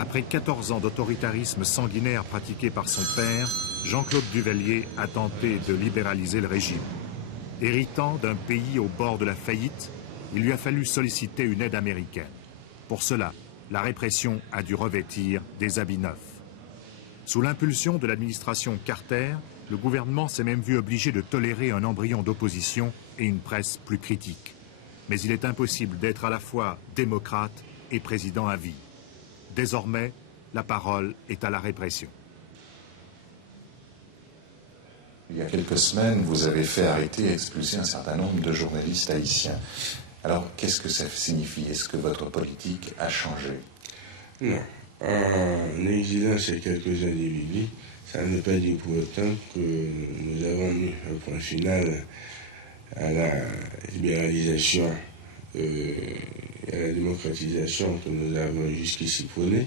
Après 14 ans d'autoritarisme sanguinaire pratiqué par son père, Jean-Claude Duvalier a tenté de libéraliser le régime. Héritant d'un pays au bord de la faillite, il lui a fallu solliciter une aide américaine. Pour cela, la répression a dû revêtir des habits neufs. Sous l'impulsion de l'administration Carter, le gouvernement s'est même vu obligé de tolérer un embryon d'opposition et une presse plus critique. Mais il est impossible d'être à la fois démocrate et président à vie. Désormais, la parole est à la répression. Il y a quelques semaines, vous avez fait arrêter et expulser un certain nombre de journalistes haïtiens. Alors, qu'est-ce que ça signifie? Est-ce que votre politique a changé? Non. En exilant ces quelques individus, ça ne veut pas dire pour autant que nous avons mis un point final à la libéralisation et à la démocratisation que nous avons jusqu'ici prônée.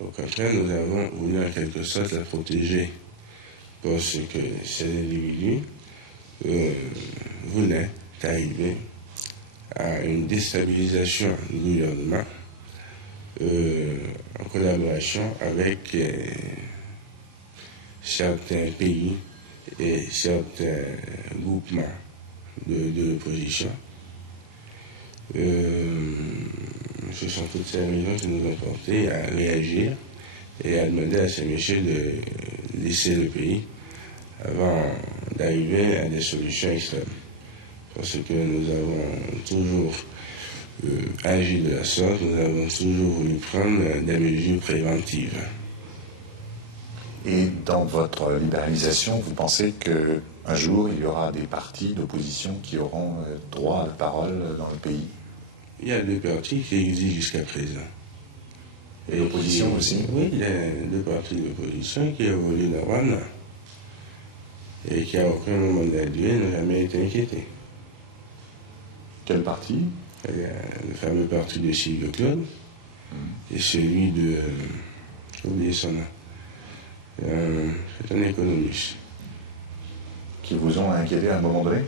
Au contraire, nous avons voulu en quelque sorte la protéger parce que ces individus voulaient arriver à une déstabilisation du gouvernement en collaboration avec certains pays et certains groupements de l'opposition. Ce sont toutes ces raisons qui nous ont portés à réagir et à demander à ces messieurs de laisser le pays avant d'arriver à des solutions extrêmes. Parce que nous avons toujours agi de la sorte, nous avons toujours voulu prendre des mesures préventives. Et dans votre libéralisation, vous pensez qu'un jour, il y aura des partis d'opposition qui auront droit à la parole dans le pays? Il y a deux partis qui existent jusqu'à présent. Et l'opposition aussi? Oui, il y a deux partis d'opposition qui évoluent normalement et qui, à aucun moment de la durée, n'ont jamais été inquiétés. Quel parti? Le fameux parti de Sylvio Claude et celui de... j'ai oublié son nom. C'est un économiste. Qui vous ont inquiété à un moment donné?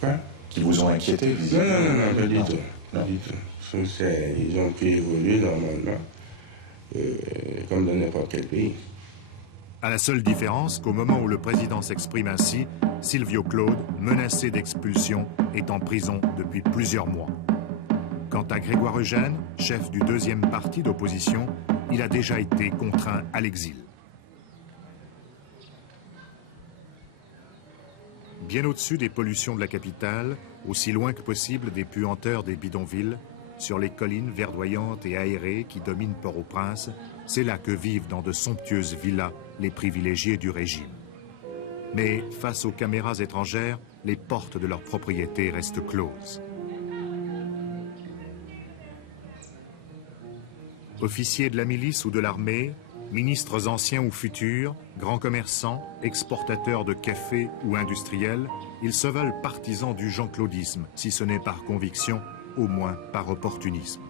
Quoi? Qui vous ont inquiété, visiblement? Non, pas du tout. Pas du tout. Ils ont pu évoluer normalement, comme dans n'importe quel pays. À la seule différence qu'au moment où le président s'exprime ainsi, Sylvio Claude, menacé d'expulsion, est en prison depuis plusieurs mois. Quant à Grégoire Eugène, chef du deuxième parti d'opposition, il a déjà été contraint à l'exil. Bien au-dessus des pollutions de la capitale, aussi loin que possible des puanteurs des bidonvilles, sur les collines verdoyantes et aérées qui dominent Port-au-Prince, c'est là que vivent dans de somptueuses villas les privilégiés du régime. Mais face aux caméras étrangères, les portes de leur propriété restent closes. Officiers de la milice ou de l'armée, ministres anciens ou futurs, grands commerçants, exportateurs de café ou industriels, ils se veulent partisans du jean-claudisme, si ce n'est par conviction, au moins par opportunisme.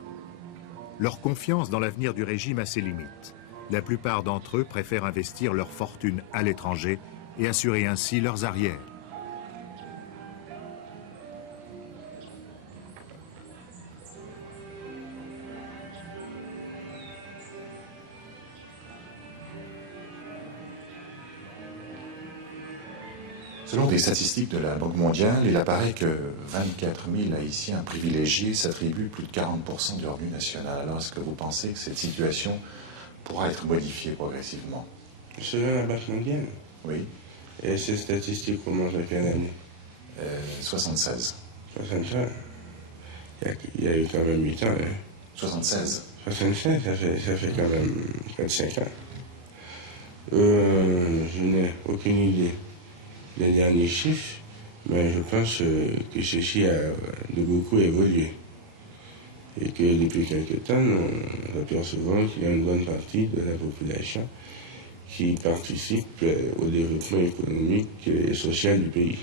Leur confiance dans l'avenir du régime a ses limites. La plupart d'entre eux préfèrent investir leur fortune à l'étranger et assurer ainsi leurs arrières. Selon des statistiques de la Banque mondiale, il apparaît que 24 000 Haïtiens privilégiés s'attribuent plus de 40% du revenu national. Alors, est-ce que vous pensez que cette situation pourra être modifiée progressivement? Selon la Banque mondiale? Oui. Et ces statistiques commencent à quelle année? 76. 76? Il y a eu quand même 8 ans. Hein? 76. 76, ça fait quand même 4-5 ans. Je n'ai aucune idée des derniers chiffres, mais je pense que ceci a de beaucoup évolué. Et que depuis quelque temps, nous apercevons qu'il y a une bonne partie de la population qui participe au développement économique et social du pays.